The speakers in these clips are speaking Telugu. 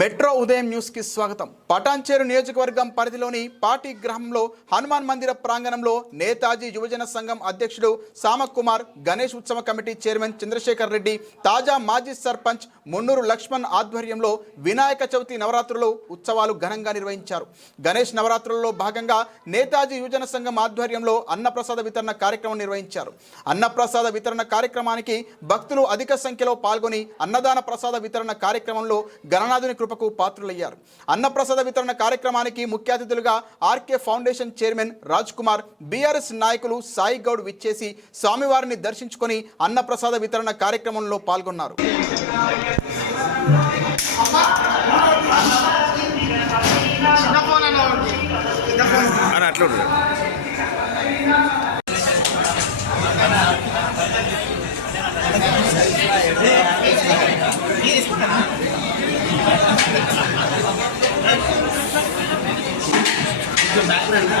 మెట్రో ఉదయం న్యూస్ కి స్వాగతం. పటాన్చేరు నియోజకవర్గం పరిధిలోని పార్టీ గ్రామంలో హనుమాన్ మందిర ప్రాంగణంలో నేతాజీ యువజన సంఘం అధ్యక్షుడు సామకుమార్, గణేష్ ఉత్సవ కమిటీ చైర్మన్ చంద్రశేఖర్ రెడ్డి, తాజా మాజీ సర్పంచ్ మున్నూరు లక్ష్మణ్ ఆధ్వర్యంలో వినాయక చవితి నవరాత్రులు ఉత్సవాలు ఘనంగా నిర్వహించారు. గణేష్ నవరాత్రులలో భాగంగా నేతాజీ యువజన సంఘం ఆధ్వర్యంలో అన్నప్రసాద వితరణ కార్యక్రమం నిర్వహించారు. అన్నప్రసాద వితరణ కార్యక్రమానికి భక్తులు అధిక సంఖ్యలో పాల్గొని అన్నదాన ప్రసాద వితరణ కార్యక్రమంలో గణనాథుని కృపకు పాత్రులయ్యారు. అన్నప్రసాద వితరణ కార్యక్రమానికి ముఖ్య అతిథులుగా RK foundation chairman Raj Kumar, BRS నాయకులు సాయి గౌడ్ విచ్చేసి స్వామివారిని దర్శించుకొని అన్నప్రసాద వితరణ కార్యక్రమంలో పాల్గొన్నారు.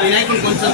వినాయకుడు కొంచెం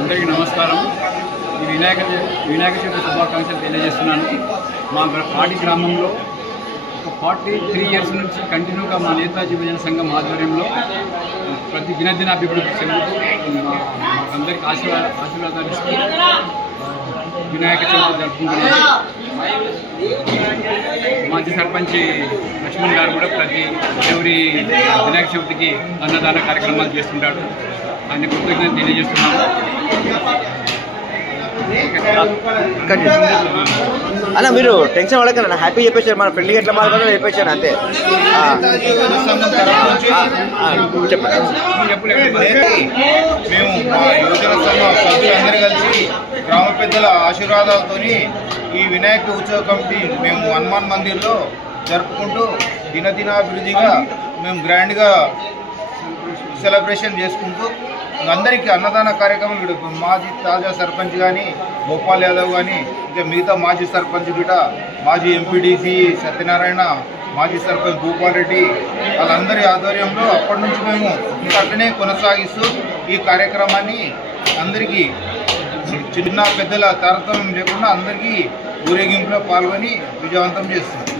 అందరికీ నమస్కారం. ఈ వినాయక చవితి శుభాకాంక్షలు తెలియజేస్తున్నాను. మా పార్టీ గ్రామంలో ఒక 43 ఇయర్స్ నుంచి కంటిన్యూగా మా నేతాజీ యువజన సంఘం ఆధ్వర్యంలో ప్రతి దినదినాభివృద్ధి చెందుతూ మాకందరికీ ఆశీర్వాదాలు ఇస్తూ వినాయక చవితి జరుపుకుంటున్నాము. మాజీ సర్పంచ్ లక్ష్మణ్ గారు కూడా ప్రతి ఎవరి వినాయక చవితికి అన్నదాన కార్యక్రమాలు చేస్తుంటాడు. ఆయన కృతజ్ఞత తెలియజేస్తున్నాము. అన్న మీరు టెన్షన్ పడకండి, హ్యాపీ చెప్పేసారు. మన ఫ్రెండ్లీ ఎట్లా మాట్లాడాలో చెప్పేసాను అంతే. మేము మా యువజన సంఘం సభ్యులందరూ కలిసి గ్రామ పెద్దల ఆశీర్వాదాలతో ఈ వినాయక ఉత్సవ కమిటీ మేము హనుమాన్ మందిర్లో జరుపుకుంటూ దినదినాభివృద్ధిగా మేము గ్రాండ్గా సెలబ్రేషన్ చేసుకుంటూ అందరికీ అన్నదాన కార్యక్రమం మాజీ తాజా సర్పంచ్ కానీ గోపాల్ యాదవ్ కానీ ఇంకా మిగతా మాజీ సర్పంచ్ గిట మాజీ ఎంపీడీసీ సత్యనారాయణ, మాజీ సర్పంచ్ భూపాల్ రెడ్డి వాళ్ళందరి ఆధ్వర్యంలో అప్పటి నుంచి మేము ఇంకా అట్లనే కొనసాగిస్తూ ఈ కార్యక్రమాన్ని అందరికీ చిన్న పెద్దల తారతమ్యం లేకుండా అందరికీ ఊరేగింపులో పాల్గొని విజయవంతం చేస్తున్నాం.